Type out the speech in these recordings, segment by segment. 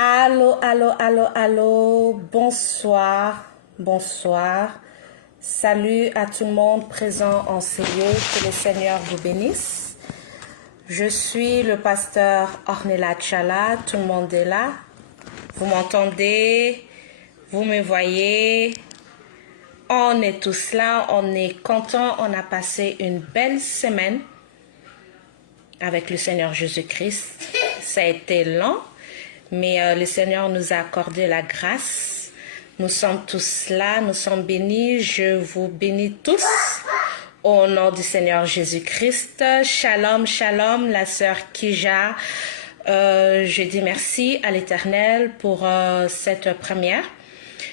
Allô, allô, allô, allô, bonsoir, bonsoir. Salut à tout le monde présent en ces lieux, que le Seigneur vous bénisse. Je suis le pasteur Ornella Tchala, tout le monde est là. Vous m'entendez, vous me voyez. On est tous là, on est contents, on a passé une belle semaine avec le Seigneur Jésus-Christ. Ça a été long. Mais le Seigneur nous a accordé la grâce. Nous sommes tous là, nous sommes bénis. Je vous bénis tous au nom du Seigneur Jésus-Christ. Shalom, shalom, la sœur Kija. Je dis merci à l'Éternel pour cette première.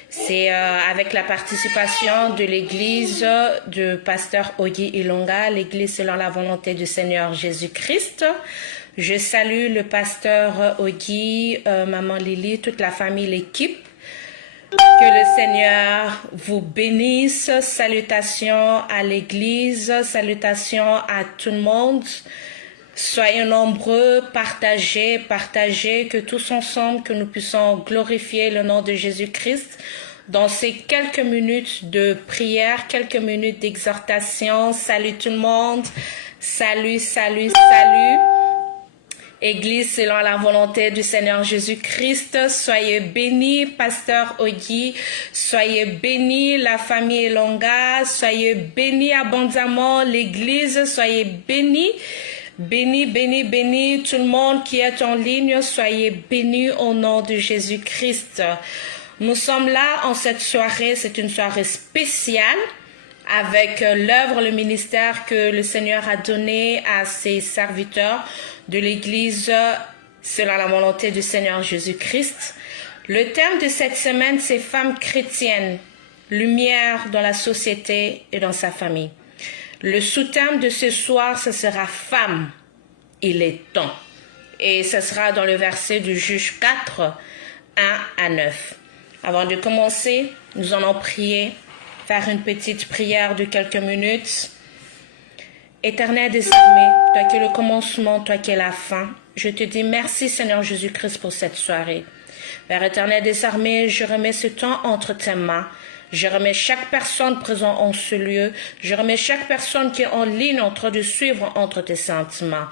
C'est avec la participation de l'église du pasteur Ogi Ilonga, l'église selon la volonté du Seigneur Jésus-Christ. Je salue le pasteur Ogi, maman Lily, toute la famille, l'équipe. Que le Seigneur vous bénisse. Salutations à l'église, salutations à tout le monde. Soyez nombreux, partagez, que tous ensemble, que nous puissions glorifier le nom de Jésus-Christ dans ces quelques minutes de prière, quelques minutes d'exhortation. Salut tout le monde. Salut, salut, salut. Église selon la volonté du Seigneur Jésus-Christ, soyez bénis, pasteur Ogi, soyez bénis, la famille Elonga, soyez bénis abondamment, l'église, soyez bénis, bénis, bénis, bénis, tout le monde qui est en ligne, soyez bénis au nom de Jésus-Christ. Nous sommes là en cette soirée, c'est une soirée spéciale, avec l'œuvre, le ministère que le Seigneur a donné à ses serviteurs de l'Église selon la volonté du Seigneur Jésus-Christ. Le thème de cette semaine, c'est femmes chrétiennes, lumière dans la société et dans sa famille. Le sous-thème de ce soir, ce sera femme, il est temps. Et ce sera dans le verset du Juge 4, 1 à 9. Avant de commencer, nous allons prier, faire une petite prière de quelques minutes. Éternel des armées, toi qui es le commencement, toi qui es la fin, je te dis merci Seigneur Jésus-Christ pour cette soirée. Père éternel des armées, je remets ce temps entre tes mains. Je remets chaque personne présente en ce lieu. Je remets chaque personne qui est en ligne en train de suivre entre tes saintes mains.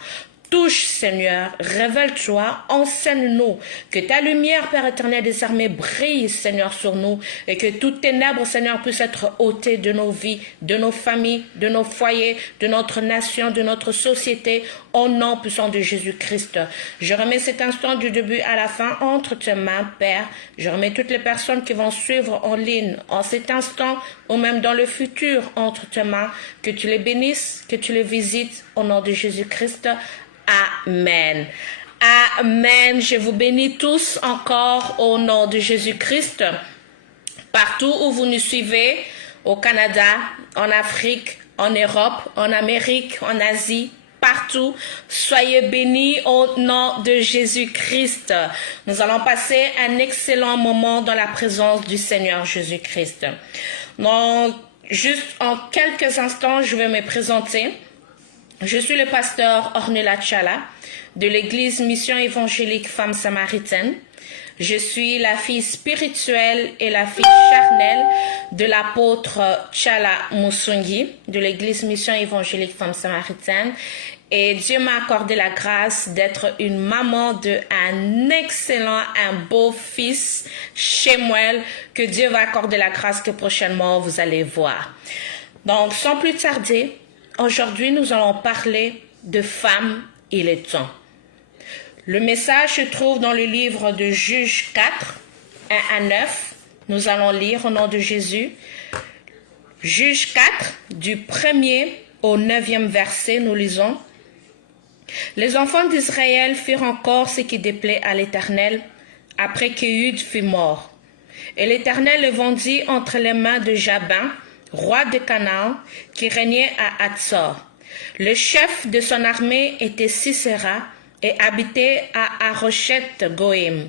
Touche, Seigneur, révèle-toi, enseigne-nous, que ta lumière, Père éternel des armées, brille, Seigneur, sur nous, et que toutes ténèbres, Seigneur, puissent être ôtées de nos vies, de nos familles, de nos foyers, de notre nation, de notre société, au nom puissant de Jésus-Christ. Je remets cet instant du début à la fin entre tes mains, Père. Je remets toutes les personnes qui vont suivre en ligne, en cet instant, ou même dans le futur, entre tes mains, que tu les bénisses, que tu les visites, au nom de Jésus-Christ. Amen. Amen. Je vous bénis tous encore au nom de Jésus-Christ. Partout où vous nous suivez, au Canada, en Afrique, en Europe, en Amérique, en Asie, partout, soyez bénis au nom de Jésus-Christ. Nous allons passer un excellent moment dans la présence du Seigneur Jésus-Christ. Donc, juste en quelques instants, je vais me présenter. Je suis le pasteur Ornella Tchala de l'église Mission évangélique Femmes Samaritaines. Je suis la fille spirituelle et la fille charnelle de l'apôtre Tchala Musungi de l'église Mission évangélique Femmes Samaritaines. Et Dieu m'a accordé la grâce d'être une maman d'un excellent, un beau fils, Shemuel, que Dieu va accorder la grâce que prochainement vous allez voir. Donc, sans plus tarder, aujourd'hui, nous allons parler de femmes, il est temps. Le message se trouve dans le livre de Juge 4, 1 à 9. Nous allons lire au nom de Jésus. Juge 4, du 1er au 9e verset, nous lisons. Les enfants d'Israël firent encore ce qui déplaît à l'Éternel, après qu'Éhud fut mort. Et l'Éternel le vendit entre les mains de Jabin, roi de Canaan, qui régnait à Hatzor. Le chef de son armée était Sisera et habitait à Haroshet-Goïm.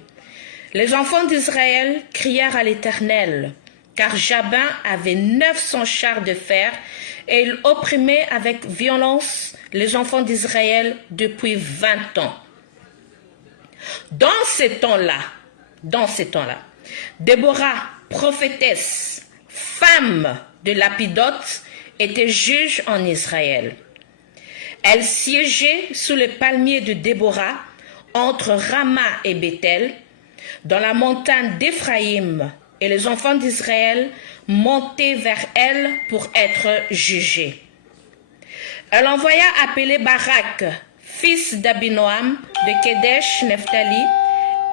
Les enfants d'Israël crièrent à l'Éternel, car Jabin avait 900 chars de fer et il opprimait avec violence les enfants d'Israël depuis 20 ans. Dans ces temps-là, dans ces temps-là. Déborah, prophétesse, femme de Lapidote, était juge en Israël. Elle siégeait sous le palmier de Déborah, entre Rama et Bethel, dans la montagne d'Éphraïm, et les enfants d'Israël montaient vers elle pour être jugés. Elle envoya appeler Barak, fils d'Abinoam de Kedesh Nephtali,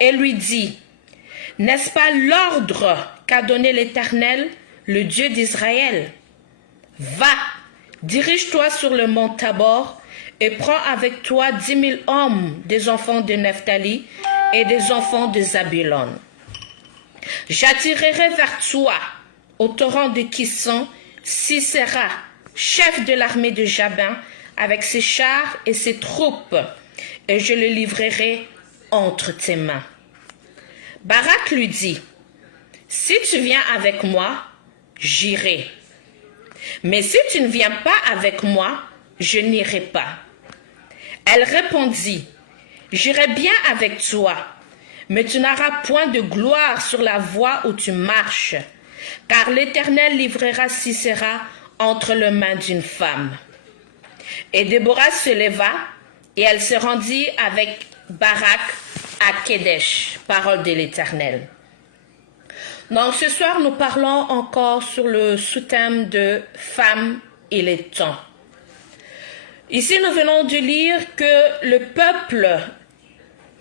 et lui dit, « N'est-ce pas l'ordre qu'a donné l'Éternel, le Dieu d'Israël? Va, dirige-toi sur le mont Tabor et prends avec toi 10 000 hommes des enfants de Nephtali et des enfants de Zabulon. J'attirerai vers toi, au torrent de Kisson, Sisera, chef de l'armée de Jabin, avec ses chars et ses troupes, et je le livrerai entre tes mains. » Barak lui dit, « Si tu viens avec moi, j'irai. Mais si tu ne viens pas avec moi, je n'irai pas. » Elle répondit, « J'irai bien avec toi, mais tu n'auras point de gloire sur la voie où tu marches, car l'Éternel livrera Sisera entre les mains d'une femme. » Et Déborah se leva, et elle se rendit avec Barak à Kedesh, parole de l'Éternel. Donc ce soir, nous parlons encore sur le sous-thème de femmes et les temps. Ici, nous venons de lire que le peuple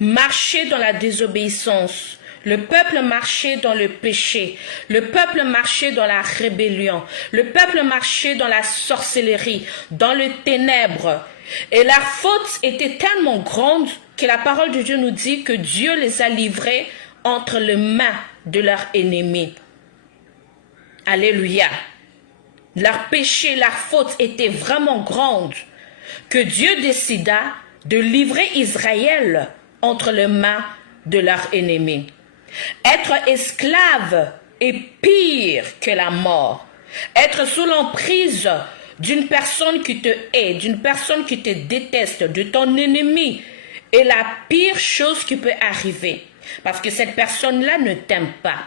marchait dans la désobéissance, le peuple marchait dans le péché, le peuple marchait dans la rébellion, le peuple marchait dans la sorcellerie, dans les ténèbres. Et leur faute était tellement grande que la parole de Dieu nous dit que Dieu les a livrés entre les mains de leurs ennemis. Alléluia. Leur péché, leur faute était vraiment grande, que Dieu décida de livrer Israël entre les mains de leurs ennemis. Être esclave est pire que la mort. Être sous l'emprise d'une personne qui te hait, d'une personne qui te déteste, de ton ennemi, est la pire chose qui peut arriver. Parce que cette personne-là ne t'aime pas.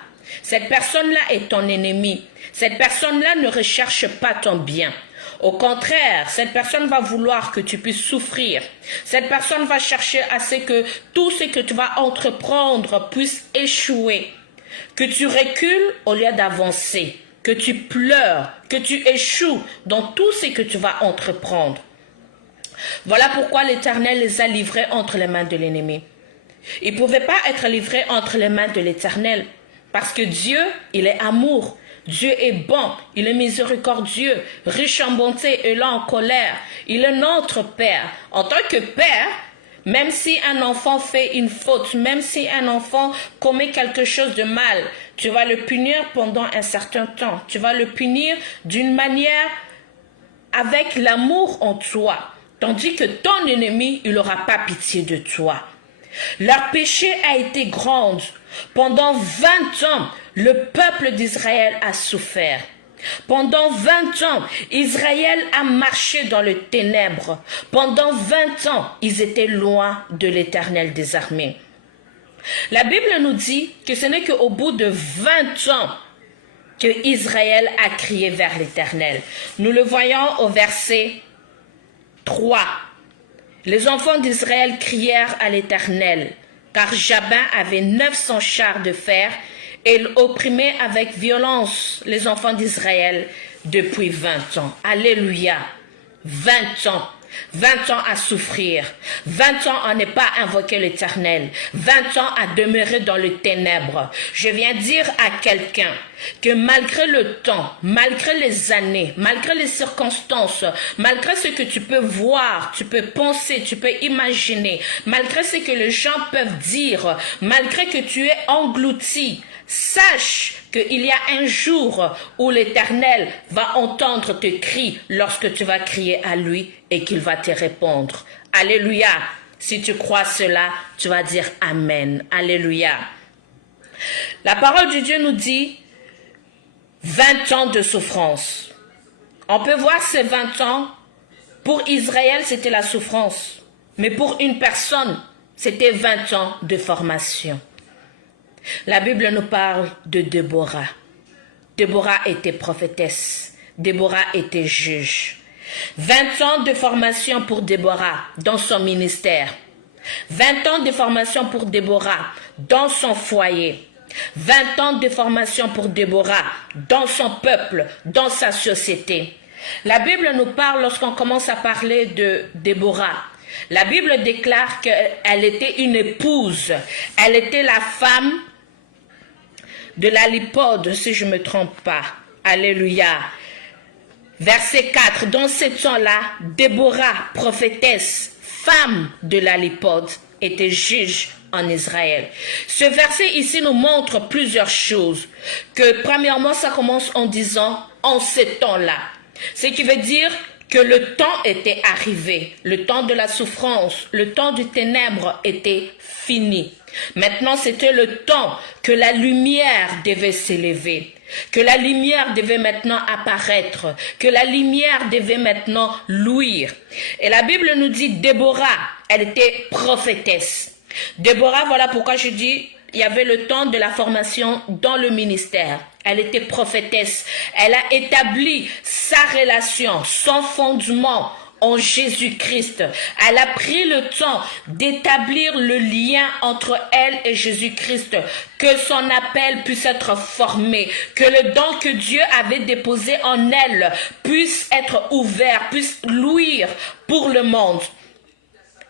Cette personne-là est ton ennemi. Cette personne-là ne recherche pas ton bien. Au contraire, cette personne va vouloir que tu puisses souffrir. Cette personne va chercher à ce que tout ce que tu vas entreprendre puisse échouer. Que tu recules au lieu d'avancer. Que tu pleures, que tu échoues dans tout ce que tu vas entreprendre. Voilà pourquoi l'Éternel les a livrés entre les mains de l'ennemi. Ils ne pouvaient pas être livrés entre les mains de l'Éternel. Parce que Dieu, il est amour. Dieu est bon, il est miséricordieux, riche en bonté et lent en colère. Il est notre Père. En tant que Père, même si un enfant fait une faute, même si un enfant commet quelque chose de mal, tu vas le punir pendant un certain temps. Tu vas le punir d'une manière avec l'amour en toi. Tandis que ton ennemi, il n'aura pas pitié de toi. Leur péché a été grand. Pendant 20 ans, le peuple d'Israël a souffert. Pendant 20 ans, Israël a marché dans les ténèbres. Pendant 20 ans, ils étaient loin de l'Éternel des armées. La Bible nous dit que ce n'est qu'au bout de 20 ans que Israël a crié vers l'Éternel. Nous le voyons au verset 3. Les enfants d'Israël crièrent à l'Éternel, car Jabin avait 900 chars de fer, et il opprimait avec violence les enfants d'Israël depuis 20 ans. Alléluia. 20 ans. 20 ans à souffrir. 20 ans à ne pas invoquer l'Éternel. 20 ans à demeurer dans les ténèbres. Je viens dire à quelqu'un que malgré le temps, malgré les années, malgré les circonstances, malgré ce que tu peux voir, tu peux penser, tu peux imaginer, malgré ce que les gens peuvent dire, malgré que tu es englouti, sache qu'il y a un jour où l'Éternel va entendre tes cris lorsque tu vas crier à lui et qu'il va te répondre. Alléluia. Si tu crois cela, tu vas dire Amen. Alléluia. La parole de Dieu nous dit 20 ans de souffrance. On peut voir ces 20 ans, pour Israël, c'était la souffrance. Mais pour une personne, c'était 20 ans de formation. La Bible nous parle de Déborah. Déborah était prophétesse. Déborah était juge. 20 ans de formation pour Déborah dans son ministère. 20 ans de formation pour Déborah dans son foyer. 20 ans de formation pour Déborah dans son peuple, dans sa société. La Bible nous parle, lorsqu'on commence à parler de Déborah, la Bible déclare qu'elle était une épouse. Elle était la femme de la Lipode, si je ne me trompe pas. Alléluia. Verset 4. Dans ce temps-là, Déborah, prophétesse, femme de la Lipode, était juge en Israël. Ce verset ici nous montre plusieurs choses. Que premièrement, ça commence en disant « en ce temps-là ». Ce qui veut dire que le temps était arrivé, le temps de la souffrance, le temps du ténèbre était fini. Maintenant, c'était le temps que la lumière devait s'élever, que la lumière devait maintenant apparaître, que la lumière devait maintenant luire. Et la Bible nous dit Déborah, elle était prophétesse. Déborah, voilà pourquoi je dis, il y avait le temps de la formation dans le ministère. Elle était prophétesse. Elle a établi sa relation, son fondement en Jésus-Christ. Elle a pris le temps d'établir le lien entre elle et Jésus-Christ, que son appel puisse être formé, que le don que Dieu avait déposé en elle puisse être ouvert, puisse luire pour le monde.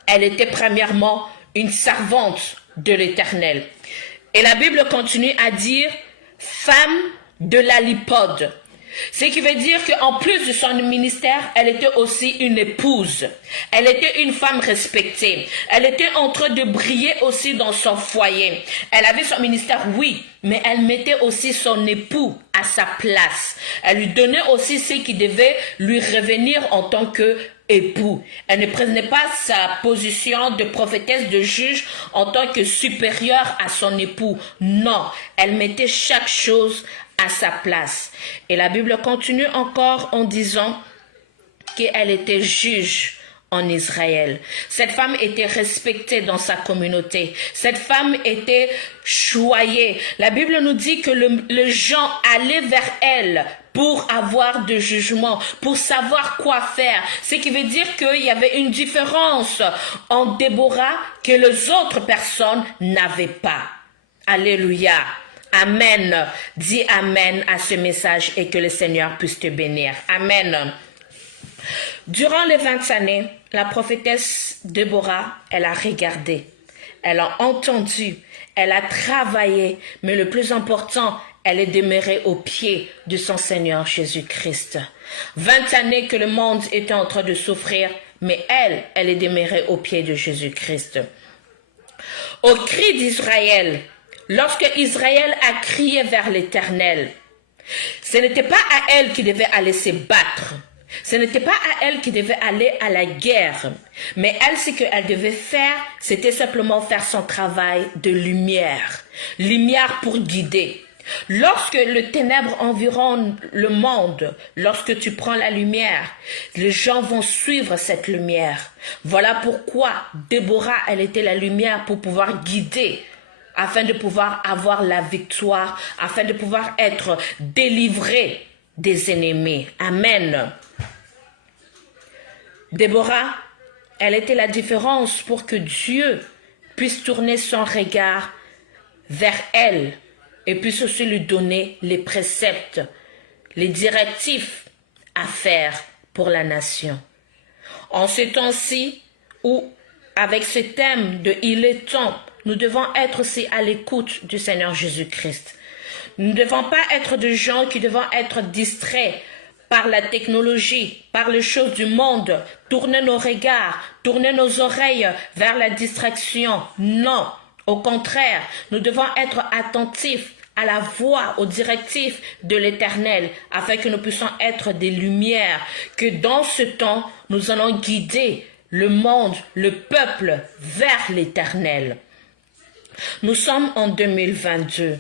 Elle était premièrement une servante de l'Éternel. Et la Bible continue à dire femme de la Lipode. Ce qui veut dire qu'en plus de son ministère, elle était aussi une épouse. Elle était une femme respectée. Elle était en train de briller aussi dans son foyer. Elle avait son ministère, oui, mais elle mettait aussi son époux à sa place. Elle lui donnait aussi ce qui devait lui revenir en tant que époux. Elle ne prenait pas sa position de prophétesse, de juge en tant que supérieure à son époux. Non, elle mettait chaque chose à sa place. Et la Bible continue encore en disant qu'elle était juge en Israël. Cette femme était respectée dans sa communauté. Cette femme était choyée. La Bible nous dit que les gens allaient vers elle pour avoir de jugement, pour savoir quoi faire. Ce qui veut dire qu'il y avait une différence en Déborah que les autres personnes n'avaient pas. Alléluia. Amen. Dis amen à ce message et que le Seigneur puisse te bénir. Amen. Durant les 20 années, la prophétesse Déborah, elle a regardé, elle a entendu, elle a travaillé, mais le plus important, elle est demeurée aux pieds de son Seigneur Jésus-Christ. 20 années que le monde était en train de souffrir, mais elle est demeurée aux pieds de Jésus-Christ. Au cri d'Israël, lorsque Israël a crié vers l'Éternel, ce n'était pas à elle qui devait aller se battre. Ce n'était pas à elle qui devait aller à la guerre. Mais elle, ce qu'elle devait faire, c'était simplement faire son travail de lumière. Lumière pour guider. Lorsque le ténèbre environne le monde, lorsque tu prends la lumière, les gens vont suivre cette lumière. Voilà pourquoi Déborah, elle était la lumière pour pouvoir guider, afin de pouvoir avoir la victoire, afin de pouvoir être délivré des ennemis. Amen. Déborah, elle était la différence pour que Dieu puisse tourner son regard vers elle et puisse aussi lui donner les préceptes, les directives à faire pour la nation. En ce temps-ci où, avec ce thème de « Il est temps », nous devons être aussi à l'écoute du Seigneur Jésus-Christ. Nous ne devons pas être des gens qui devons être distraits par la technologie, par les choses du monde, tourner nos regards, tourner nos oreilles vers la distraction. Non, au contraire, nous devons être attentifs à la voix, aux directives de l'Éternel, afin que nous puissions être des lumières, que dans ce temps, nous allons guider le monde, le peuple vers l'Éternel. Nous sommes en 2022.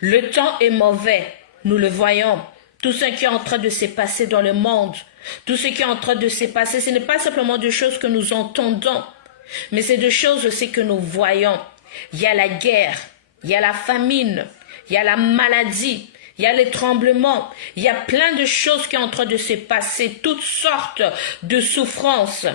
Le temps est mauvais, nous le voyons. Tout ce qui est en train de se passer dans le monde, tout ce qui est en train de se passer, ce n'est pas simplement des choses que nous entendons, mais c'est des choses aussi que nous voyons. Il y a la guerre, il y a la famine, il y a la maladie, il y a les tremblements, il y a plein de choses qui sont en train de se passer, toutes sortes de souffrances.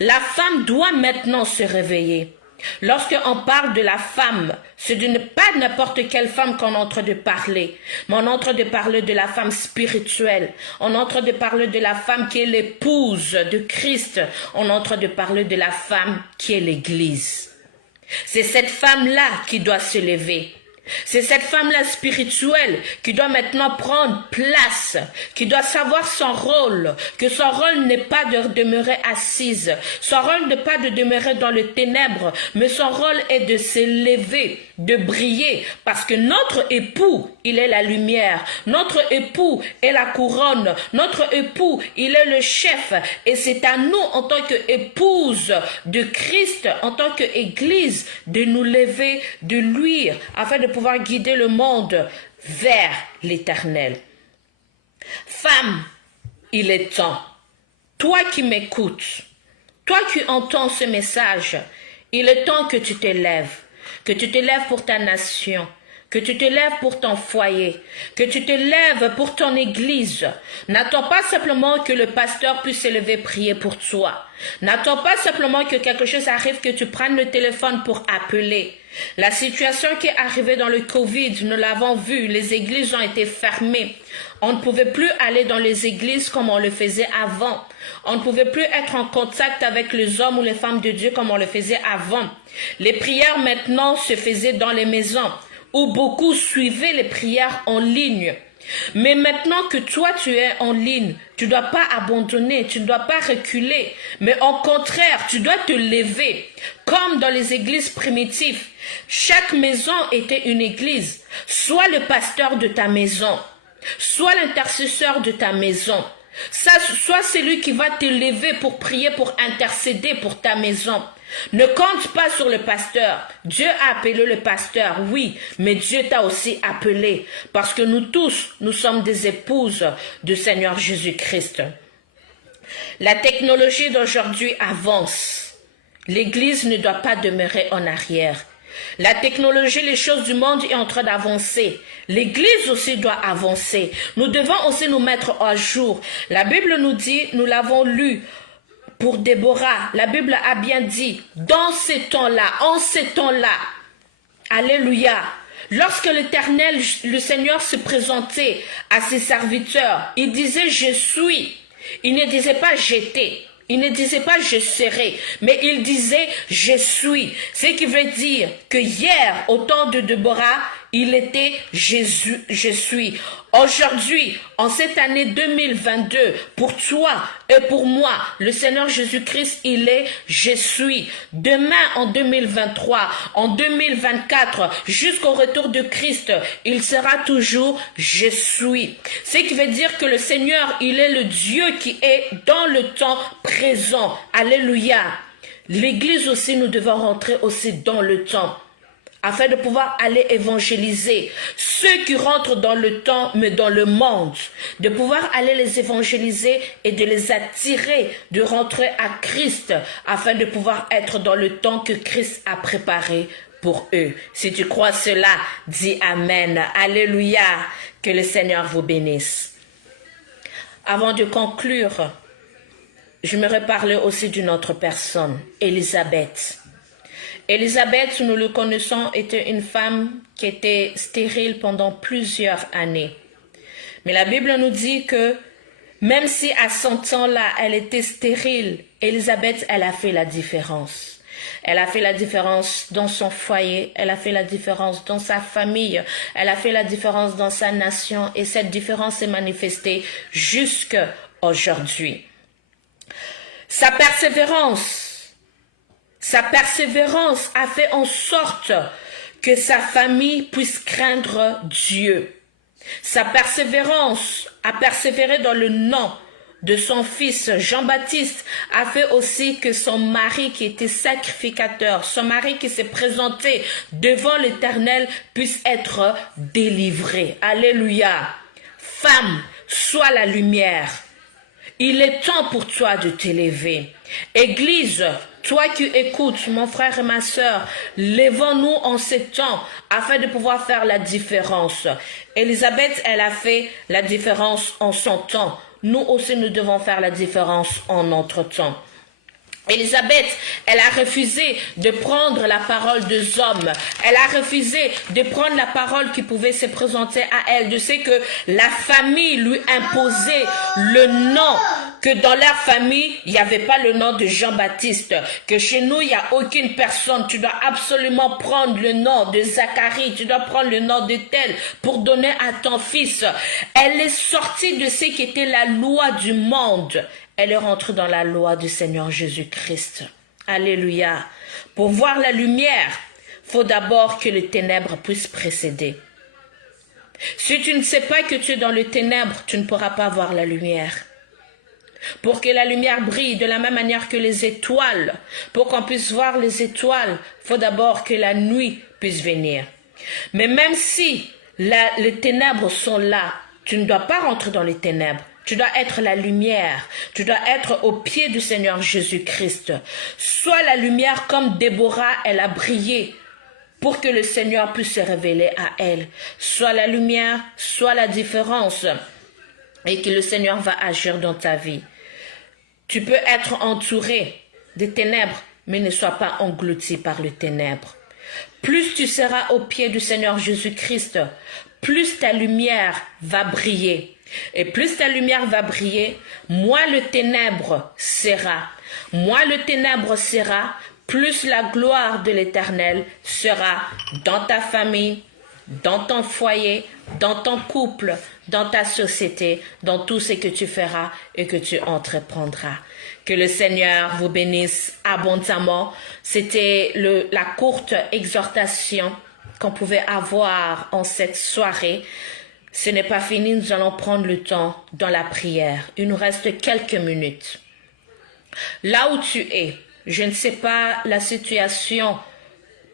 La femme doit maintenant se réveiller. Lorsqu'on parle de la femme, ce n'est pas n'importe quelle femme qu'on est en train de parler, mais on est en train de parler de la femme spirituelle, on est en train de parler de la femme qui est l'épouse de Christ, on est en train de parler de la femme qui est l'Église. C'est cette femme-là qui doit se lever. C'est cette femme-là spirituelle qui doit maintenant prendre place, qui doit savoir son rôle, que son rôle n'est pas de demeurer assise, son rôle n'est pas de demeurer dans le ténèbre, mais son rôle est de se lever, de briller, parce que notre époux, il est la lumière, notre époux est la couronne, notre époux, il est le chef, et c'est à nous, en tant qu'épouse de Christ, en tant qu'Église, de nous lever, de luire, afin de pouvoir guider le monde vers l'Éternel. Femme, il est temps. Toi qui m'écoutes, toi qui entends ce message, il est temps que tu te lèves pour ta nation, que tu te lèves pour ton foyer, que tu te lèves pour ton église. N'attends pas simplement que le pasteur puisse se lever prier pour toi. N'attends pas simplement que quelque chose arrive, que tu prennes le téléphone pour appeler. La situation qui est arrivée dans le Covid, nous l'avons vu, les églises ont été fermées. On ne pouvait plus aller dans les églises comme on le faisait avant. On ne pouvait plus être en contact avec les hommes ou les femmes de Dieu comme on le faisait avant. Les prières maintenant se faisaient dans les maisons, où beaucoup suivaient les prières en ligne. Mais maintenant que toi tu es en ligne, tu ne dois pas abandonner, tu ne dois pas reculer, mais au contraire, tu dois te lever. Comme dans les églises primitives, chaque maison était une église. Sois le pasteur de ta maison, sois l'intercesseur de ta maison. Sois celui qui va te lever pour prier, pour intercéder pour ta maison. Ne compte pas sur le pasteur. Dieu a appelé le pasteur, oui, mais Dieu t'a aussi appelé, parce que nous tous, nous sommes des épouses du Seigneur Jésus-Christ. La technologie d'aujourd'hui avance. L'Église ne doit pas demeurer en arrière. La technologie, les choses du monde est en train d'avancer. L'Église aussi doit avancer. Nous devons aussi nous mettre à jour. La Bible nous dit, nous l'avons lu, pour Déborah, la Bible a bien dit, dans ces temps-là, en ces temps-là, alléluia, lorsque l'Éternel, le Seigneur se présentait à ses serviteurs, il disait « je suis ». Il ne disait pas « j'étais ». Il ne disait pas « je serai », mais il disait « je suis ». Ce qui veut dire que hier, au temps de Déborah, il était « Jésus, je suis ». Aujourd'hui, en cette année 2022, pour toi et pour moi, le Seigneur Jésus-Christ, il est « je suis ». Demain, en 2023, en 2024, jusqu'au retour de Christ, il sera toujours « je suis ». Ce qui veut dire que le Seigneur, il est le Dieu qui est dans le temps présent. Alléluia. L'Église aussi, nous devons rentrer aussi dans le temps, afin de pouvoir aller évangéliser ceux qui rentrent dans le temps, mais dans le monde, de pouvoir aller les évangéliser et de les attirer, de rentrer à Christ, afin de pouvoir être dans le temps que Christ a préparé pour eux. Si tu crois cela, dis Amen. Alléluia. Que le Seigneur vous bénisse. Avant de conclure, je me reparler aussi d'une autre personne, Élisabeth. Élisabeth, nous le connaissons, était une femme qui était stérile pendant plusieurs années. Mais la Bible nous dit que même si à 100 ans-là, elle était stérile, Élisabeth, elle a fait la différence. Elle a fait la différence dans son foyer, elle a fait la différence dans sa famille, elle a fait la différence dans sa nation, et cette différence s'est manifestée jusqu'à aujourd'hui. Sa persévérance a fait en sorte que sa famille puisse craindre Dieu. Sa persévérance a persévéré dans le nom de son fils Jean-Baptiste a fait aussi que son mari qui était sacrificateur, son mari qui s'est présenté devant l'Éternel puisse être délivré. Alléluia. Femme, sois la lumière. Il est temps pour toi de t'élever. Église, Toi qui écoutes, mon frère et ma sœur, lèvons-nous en ces temps afin de pouvoir faire la différence. Élisabeth, elle a fait la différence en son temps. Nous aussi, nous devons faire la différence en notre temps. Élisabeth, elle a refusé de prendre la parole des hommes. Elle a refusé de prendre la parole qui pouvait se présenter à elle. De ce que la famille lui imposait le nom, que dans leur famille, il n'y avait pas le nom de Jean-Baptiste, que chez nous, il n'y a aucune personne. Tu dois absolument prendre le nom de Zacharie, tu dois prendre le nom de tel pour donner à ton fils. Elle est sortie de ce qui était la loi du monde. Elle est rentrée dans la loi du Seigneur Jésus-Christ. Alléluia. Pour voir la lumière, il faut d'abord que les ténèbres puissent précéder. Si tu ne sais pas que tu es dans les ténèbres, tu ne pourras pas voir la lumière. Pour que la lumière brille de la même manière que les étoiles, pour qu'on puisse voir les étoiles, il faut d'abord que la nuit puisse venir. Mais même si les ténèbres sont là, tu ne dois pas rentrer dans les ténèbres. Tu dois être la lumière. Tu dois être au pied du Seigneur Jésus-Christ. Sois la lumière comme Déborah, elle a brillé pour que le Seigneur puisse se révéler à elle. Sois la lumière, sois la différence et que le Seigneur va agir dans ta vie. Tu peux être entouré des ténèbres, mais ne sois pas englouti par les ténèbres. Plus tu seras au pied du Seigneur Jésus-Christ, plus ta lumière va briller. Et plus ta lumière va briller, moins le ténèbre sera. Moins le ténèbre sera, plus la gloire de l'Éternel sera dans ta famille, dans ton foyer, dans ton couple, dans ta société, dans tout ce que tu feras et que tu entreprendras. Que le Seigneur vous bénisse abondamment. C'était la courte exhortation qu'on pouvait avoir en cette soirée. Ce n'est pas fini, nous allons prendre le temps dans la prière. Il nous reste quelques minutes. Là où tu es, je ne sais pas la situation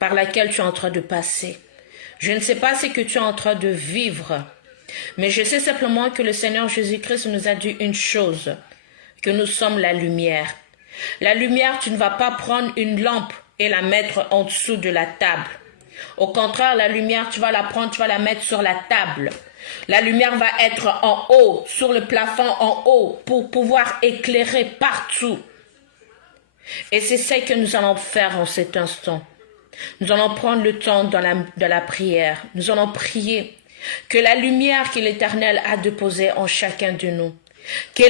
par laquelle tu es en train de passer. Je ne sais pas ce que tu es en train de vivre. Mais je sais simplement que le Seigneur Jésus-Christ nous a dit une chose, que nous sommes la lumière. La lumière, tu ne vas pas prendre une lampe et la mettre en dessous de la table. Au contraire, la lumière, tu vas la prendre, tu vas la mettre sur la table. La lumière va être en haut, sur le plafond en haut, pour pouvoir éclairer partout. Et c'est ce que nous allons faire en cet instant. Nous allons prendre le temps dans la prière. Nous allons prier que la lumière que l'Éternel a déposée en chacun de nous, que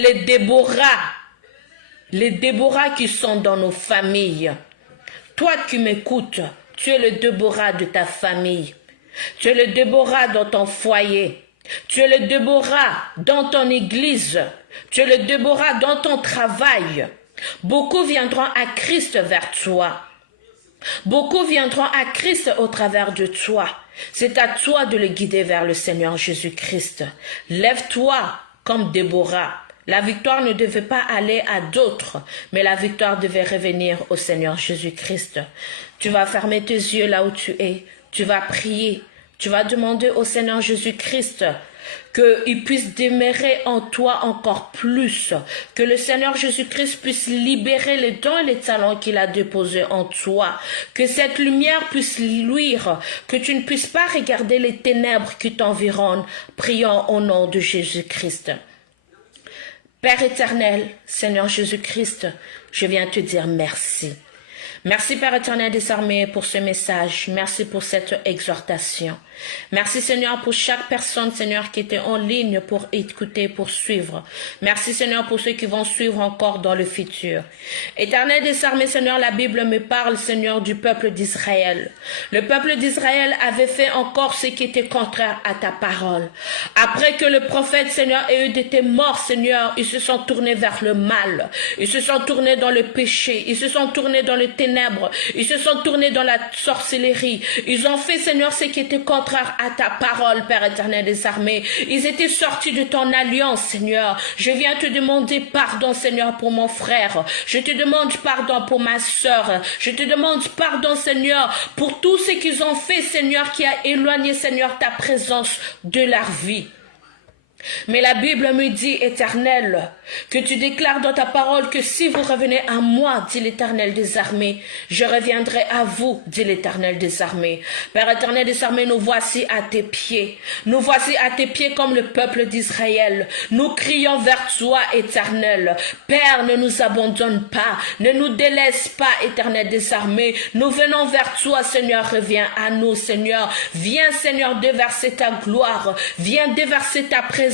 les Déborah qui sont dans nos familles, toi qui m'écoutes, tu es le Déborah de ta famille. Tu es le Déborah dans ton foyer. Tu es le Déborah dans ton église. Tu es le Déborah dans ton travail. Beaucoup viendront à Christ vers toi. Beaucoup viendront à Christ au travers de toi. C'est à toi de le guider vers le Seigneur Jésus-Christ. Lève-toi comme Déborah. La victoire ne devait pas aller à d'autres, mais la victoire devait revenir au Seigneur Jésus-Christ. Tu vas fermer tes yeux là où tu es. Tu vas prier. Tu vas demander au Seigneur Jésus-Christ qu'il puisse demeurer en toi encore plus, que le Seigneur Jésus-Christ puisse libérer les dons et les talents qu'il a déposés en toi, que cette lumière puisse luire, que tu ne puisses pas regarder les ténèbres qui t'environnent. Prions au nom de Jésus-Christ. Père éternel, Seigneur Jésus-Christ, je viens te dire merci. Merci Père éternel des armées pour ce message. Merci pour cette exhortation. Merci Seigneur pour chaque personne Seigneur qui était en ligne pour écouter, pour suivre. Merci Seigneur pour ceux qui vont suivre encore dans le futur. Éternel des armées Seigneur, la Bible me parle Seigneur du peuple d'Israël. Le peuple d'Israël avait fait encore ce qui était contraire à ta parole. Après que le prophète Seigneur ait été mort Seigneur, ils se sont tournés vers le mal. Ils se sont tournés dans le péché. Ils se sont tournés dans le ténèbres. Ils se sont tournés dans la sorcellerie. Ils ont fait Seigneur ce qui était contraire à ta parole, Père éternel des armées. Ils étaient sortis de ton alliance, Seigneur. Je viens te demander pardon, Seigneur, pour mon frère. Je te demande pardon pour ma sœur. Je te demande pardon, Seigneur, pour tout ce qu'ils ont fait, Seigneur, qui a éloigné, Seigneur, ta présence de leur vie. Mais la Bible me dit, Éternel, que tu déclares dans ta parole que si vous revenez à moi, dit l'Éternel des armées, je reviendrai à vous, dit l'Éternel des armées. Père éternel des armées, nous voici à tes pieds. Nous voici à tes pieds comme le peuple d'Israël. Nous crions vers toi, Éternel. Père, ne nous abandonne pas. Ne nous délaisse pas, Éternel des armées. Nous venons vers toi, Seigneur. Reviens à nous, Seigneur. Viens, Seigneur, déverser ta gloire. Viens déverser ta présence.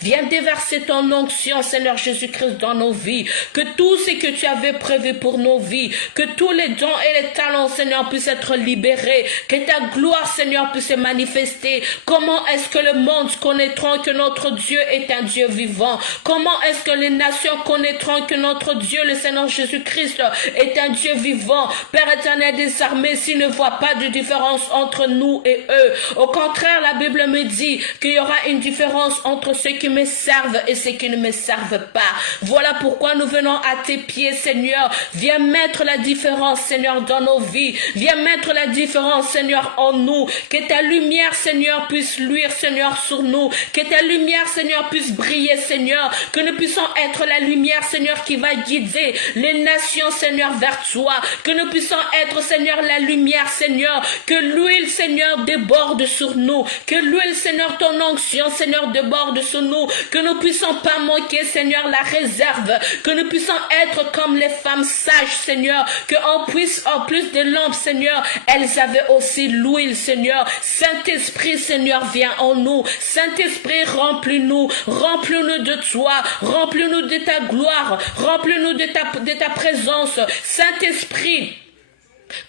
Viens déverser ton onction, Seigneur Jésus-Christ, dans nos vies. Que tout ce que tu avais prévu pour nos vies, que tous les dons et les talents, Seigneur, puissent être libérés. Que ta gloire, Seigneur, puisse se manifester. Comment est-ce que le monde connaîtra que notre Dieu est un Dieu vivant? Comment est-ce que les nations connaîtront que notre Dieu, le Seigneur Jésus-Christ, est un Dieu vivant? Père éternel des armées, s'ils ne voient pas de différence entre nous et eux. Au contraire, la Bible me dit qu'il y aura une différence entre ceux qui me servent et ceux qui ne me servent pas. Voilà pourquoi nous venons à tes pieds, Seigneur. Viens mettre la différence, Seigneur, dans nos vies. Viens mettre la différence, Seigneur, en nous. Que ta lumière, Seigneur, puisse luire, Seigneur, sur nous. Que ta lumière, Seigneur, puisse briller, Seigneur. Que nous puissions être la lumière, Seigneur, qui va guider les nations, Seigneur, vers toi. Que nous puissions être, Seigneur, la lumière, Seigneur. Que l'huile, Seigneur, déborde sur nous. Que l'huile, Seigneur, ton onction, Seigneur, déborde sur nous, que nous puissions pas manquer, Seigneur, la réserve, que nous puissions être comme les femmes sages, Seigneur, que en plus de lampes, Seigneur, elles avaient aussi l'huile, Seigneur. Saint-Esprit, Seigneur, viens en nous. Saint-Esprit, remplis-nous de toi, remplis-nous de ta gloire, remplis-nous de ta présence. Saint-Esprit,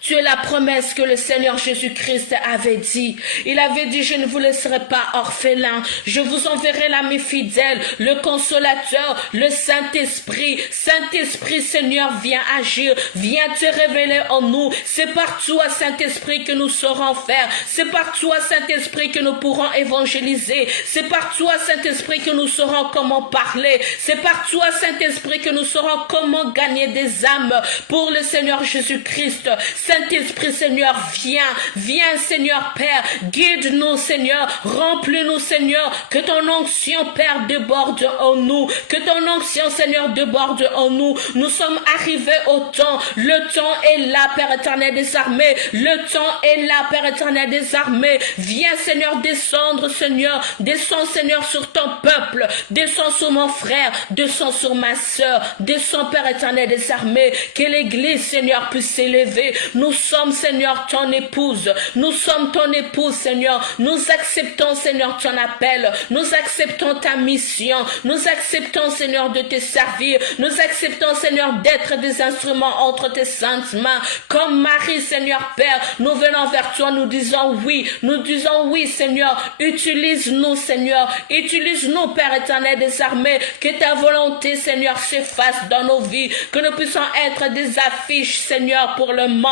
tu es la promesse que le Seigneur Jésus-Christ avait dit. Il avait dit, je ne vous laisserai pas orphelin. Je vous enverrai l'ami fidèle, le consolateur, le Saint-Esprit. Saint-Esprit, Seigneur, viens agir. Viens te révéler en nous. C'est par toi, Saint-Esprit, que nous saurons faire. C'est par toi, Saint-Esprit, que nous pourrons évangéliser. C'est par toi, Saint-Esprit, que nous saurons comment parler. C'est par toi, Saint-Esprit, que nous saurons comment gagner des âmes pour le Seigneur Jésus-Christ. Saint-Esprit, Seigneur, viens, Seigneur, Père, guide-nous, Seigneur, remplis-nous, Seigneur, que ton onction, Père, déborde en nous, que ton onction, Seigneur, déborde en nous. Nous sommes arrivés au temps, le temps est là, Père éternel des armées, le temps est là, Père éternel des armées. Viens, Seigneur, descends, Seigneur, sur ton peuple, descends sur mon frère, descends sur ma soeur, descends, Père éternel des armées, que l'église, Seigneur, puisse s'élever. Nous sommes, Seigneur, ton épouse. Nous sommes ton épouse, Seigneur. Nous acceptons, Seigneur, ton appel. Nous acceptons ta mission. Nous acceptons, Seigneur, de te servir. Nous acceptons, Seigneur, d'être des instruments entre tes saintes mains. Comme Marie, Seigneur, Père, nous venons vers toi, nous disons oui. Nous disons oui, Seigneur. Utilise-nous, Seigneur. Utilise-nous, Père éternel des armées. Que ta volonté, Seigneur, s'efface dans nos vies. Que nous puissions être des affiches, Seigneur, pour le monde.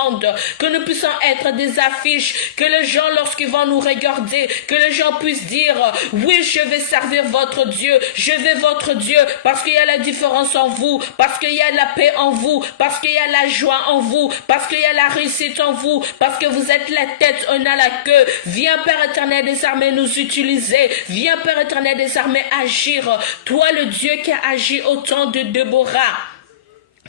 Que nous puissions être des affiches, que les gens, lorsqu'ils vont nous regarder, que les gens puissent dire, oui, je vais servir votre Dieu, je vais votre Dieu, parce qu'il y a la différence en vous, parce qu'il y a la paix en vous, parce qu'il y a la joie en vous, parce qu'il y a la réussite en vous, parce que vous êtes la tête, on a la queue. Viens, Père éternel des armées, nous utiliser. Viens, Père éternel des armées, agir. Toi, le Dieu qui a agi au temps de Déborah.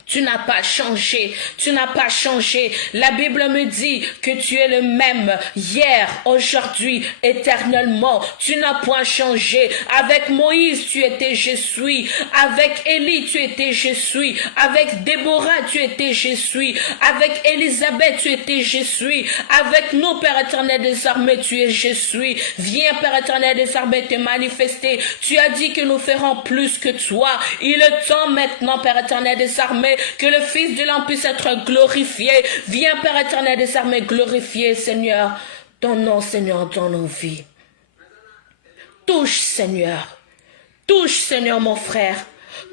Tu n'as pas changé, tu n'as pas changé. La Bible me dit que tu es le même hier, aujourd'hui, éternellement. Tu n'as point changé. Avec Moïse, tu étais je suis. Avec Élie, tu étais je suis. Avec Déborah, tu étais je suis. Avec Élisabeth, tu étais je suis. Avec nous, Père éternel des armées, tu es je suis. Viens, Père éternel des armées, te manifester. Tu as dit que nous ferons plus que toi. Il est temps maintenant, Père éternel des armées, que le Fils de l'homme puisse être glorifié. Viens, Père éternel des armées, glorifier, Seigneur, ton nom, Seigneur, dans nos vies. Touche, Seigneur, mon frère.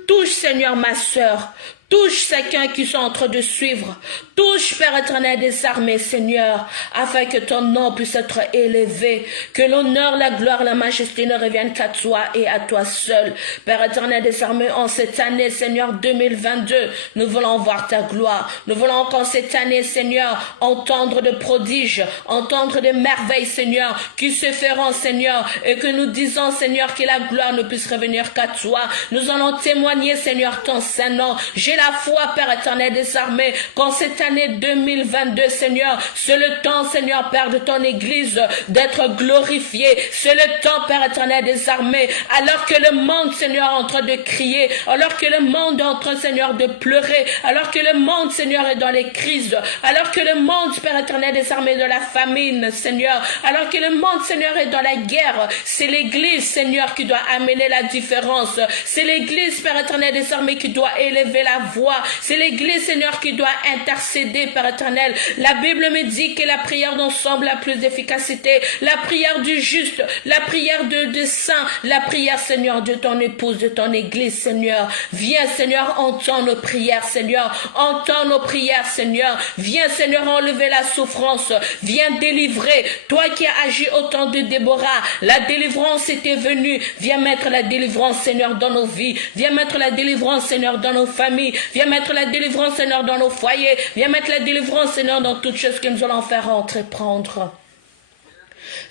Touche, Seigneur, ma soeur. Touche chacun qui sont en train de suivre. Touche, Père éternel des armées, Seigneur, afin que ton nom puisse être élevé, que l'honneur, la gloire, la majesté ne reviennent qu'à toi et à toi seul. Père éternel des armées, en cette année, Seigneur, 2022, nous voulons voir ta gloire. Nous voulons encore cette année, Seigneur, entendre de prodiges, entendre de merveilles, Seigneur, qui se feront, Seigneur, et que nous disons, Seigneur, que la gloire ne puisse revenir qu'à toi. Nous allons témoigner, Seigneur, ton saint nom. J'ai la foi, Père éternel des armées, qu'en cette année 2022, Seigneur, c'est le temps, Seigneur, Père, de ton Église, d'être glorifié. C'est le temps, Père éternel des armées, alors que le monde, Seigneur, est en train de crier, alors que le monde est en train, Seigneur, de pleurer, alors que le monde, Seigneur, est dans les crises, alors que le monde, Père éternel des armées, est dans la famine, Seigneur, alors que le monde, Seigneur, est dans la guerre. C'est l'Église, Seigneur, qui doit amener la différence. C'est l'Église, Père éternel des armées, qui doit élever la voix. C'est l'Église, Seigneur, qui doit intercéder, Père éternel. La Bible me dit que la prière d'ensemble a plus d'efficacité. La prière du juste, la prière de saint, la prière, Seigneur, de ton épouse, de ton Église, Seigneur. Viens, Seigneur, entends nos prières, Seigneur. Entends nos prières, Seigneur. Viens, Seigneur, enlever la souffrance. Viens délivrer. Toi qui as agi au temps de Déborah, la délivrance était venue. Viens mettre la délivrance, Seigneur, dans nos vies. Viens mettre la délivrance, Seigneur, dans nos familles. Viens mettre la délivrance, Seigneur, dans nos foyers. Viens mettre la délivrance, Seigneur, dans toutes choses que nous allons faire entreprendre.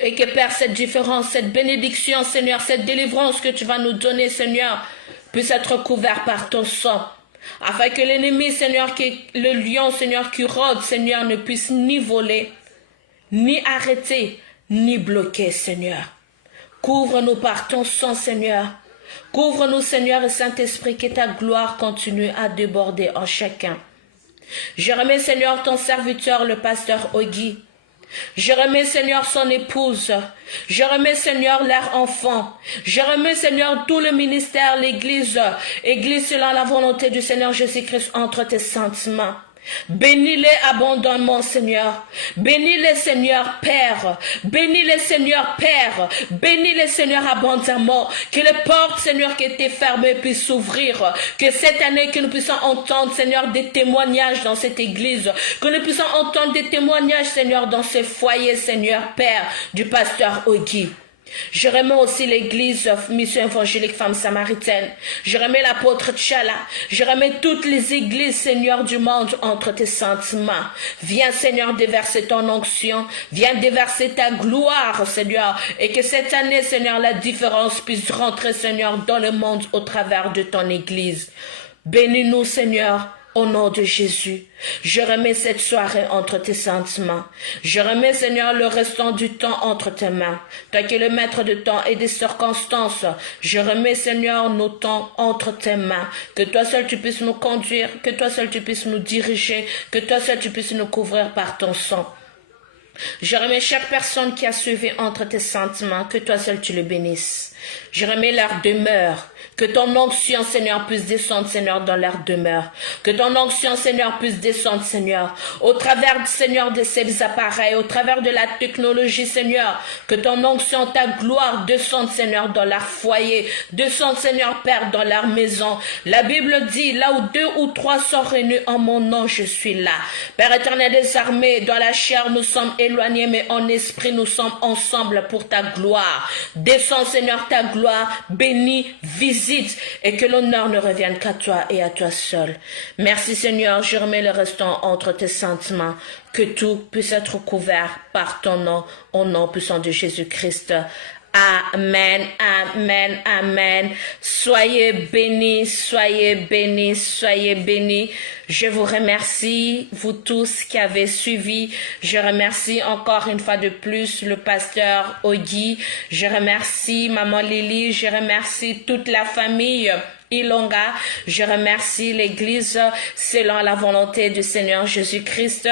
Et que, Père, cette différence, cette bénédiction, Seigneur, cette délivrance que tu vas nous donner, Seigneur, puisse être couverte par ton sang. Afin que l'ennemi, Seigneur, le lion, Seigneur, qui rôde, Seigneur, ne puisse ni voler, ni arrêter, ni bloquer, Seigneur. Couvre-nous par ton sang, Seigneur. Couvre-nous, Seigneur, et Saint-Esprit, que ta gloire continue à déborder en chacun. Je remets, Seigneur, ton serviteur, le pasteur Ogi. Je remets, Seigneur, son épouse. Je remets, Seigneur, leur enfant. Je remets, Seigneur, tout le ministère, l'Église. Église selon la volonté du Seigneur Jésus-Christ entre tes saintes mains. Bénis-les abondamment, Seigneur. Bénis-les, Seigneur, Père. Bénis-les, Seigneur, Père. Bénis-les, Seigneur, abondamment. Que les portes, Seigneur, qui étaient fermées puissent s'ouvrir. Que cette année, que nous puissions entendre, Seigneur, des témoignages dans cette église. Que nous puissions entendre des témoignages, Seigneur, dans ce foyer, Seigneur, Père, du pasteur Ogi. Je remets aussi l'église Mission Évangélique Femme Samaritaine. Je remets l'apôtre Tchala. Je remets toutes les églises, Seigneur, du monde entre tes saintes mains. Viens, Seigneur, déverser ton onction. Viens déverser ta gloire, Seigneur. Et que cette année, Seigneur, la différence puisse rentrer, Seigneur, dans le monde au travers de ton église. Bénis-nous, Seigneur. Au nom de Jésus, je remets cette soirée entre tes saintes mains. Je remets, Seigneur, le restant du temps entre tes mains. Toi qui es le maître de temps et des circonstances, je remets, Seigneur, nos temps entre tes mains. Que toi seul tu puisses nous conduire, que toi seul tu puisses nous diriger, que toi seul tu puisses nous couvrir par ton sang. Je remets chaque personne qui a suivi entre tes saintes mains, que toi seul tu le bénisses. Je remets leur demeure. Que ton onction, Seigneur, puisse descendre, Seigneur, dans leur demeure. Que ton onction, Seigneur, puisse descendre, Seigneur, au travers, Seigneur, de ces appareils, au travers de la technologie, Seigneur. Que ton onction, ta gloire descende, Seigneur, dans leur foyer. Descende, Seigneur, Père, dans leur maison. La Bible dit, là où 2 ou 3 sont réunis en mon nom, je suis là. Père éternel des armées, dans la chair, nous sommes éloignés, mais en esprit, nous sommes ensemble pour ta gloire. Descends, Seigneur, ta gloire, bénis, visite, et que l'honneur ne revienne qu'à toi et à toi seul. Merci, Seigneur, je remets le restant entre tes saintes mains, que tout puisse être couvert par ton nom, au nom puissant de Jésus-Christ. Amen, amen, amen. Soyez bénis, soyez bénis, soyez bénis. Je vous remercie, vous tous qui avez suivi. Je remercie encore une fois de plus le pasteur Ogi. Je remercie Maman Lily. Je remercie toute la famille Ilonga. Je remercie l'église selon la volonté du Seigneur Jésus-Christ.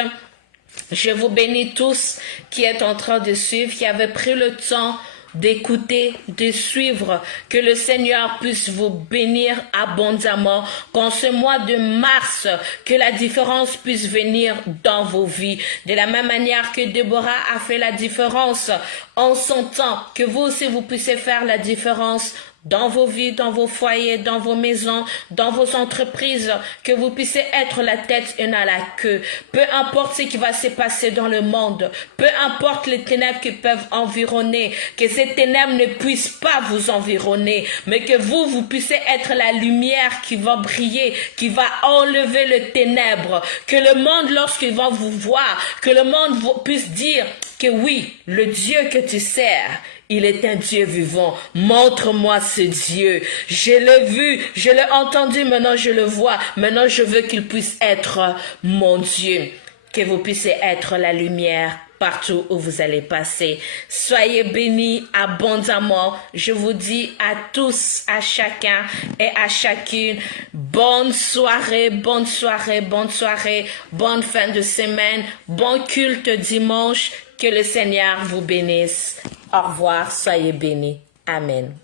Je vous bénis tous qui êtes en train de suivre, qui avez pris le temps d'écouter, de suivre, que le Seigneur puisse vous bénir abondamment, qu'en ce mois de mars, que la différence puisse venir dans vos vies. De la même manière que Déborah a fait la différence en son temps, que vous aussi vous puissiez faire la différence dans vos vies, dans vos foyers, dans vos maisons, dans vos entreprises, que vous puissiez être la tête et non la queue. Peu importe ce qui va se passer dans le monde, peu importe les ténèbres qui peuvent environner, que ces ténèbres ne puissent pas vous environner, mais que vous puissiez être la lumière qui va briller, qui va enlever les ténèbres, que le monde, lorsqu'il va vous voir, que le monde puisse dire que oui, le Dieu que tu sers, il est un Dieu vivant. Montre-moi ce Dieu. Je l'ai vu, je l'ai entendu, maintenant je le vois. Maintenant je veux qu'il puisse être mon Dieu. Que vous puissiez être la lumière partout où vous allez passer. Soyez bénis abondamment. Je vous dis à tous, à chacun et à chacune, bonne soirée, bonne soirée, bonne soirée, bonne fin de semaine, bon culte dimanche. Que le Seigneur vous bénisse. Au revoir, soyez bénis. Amen.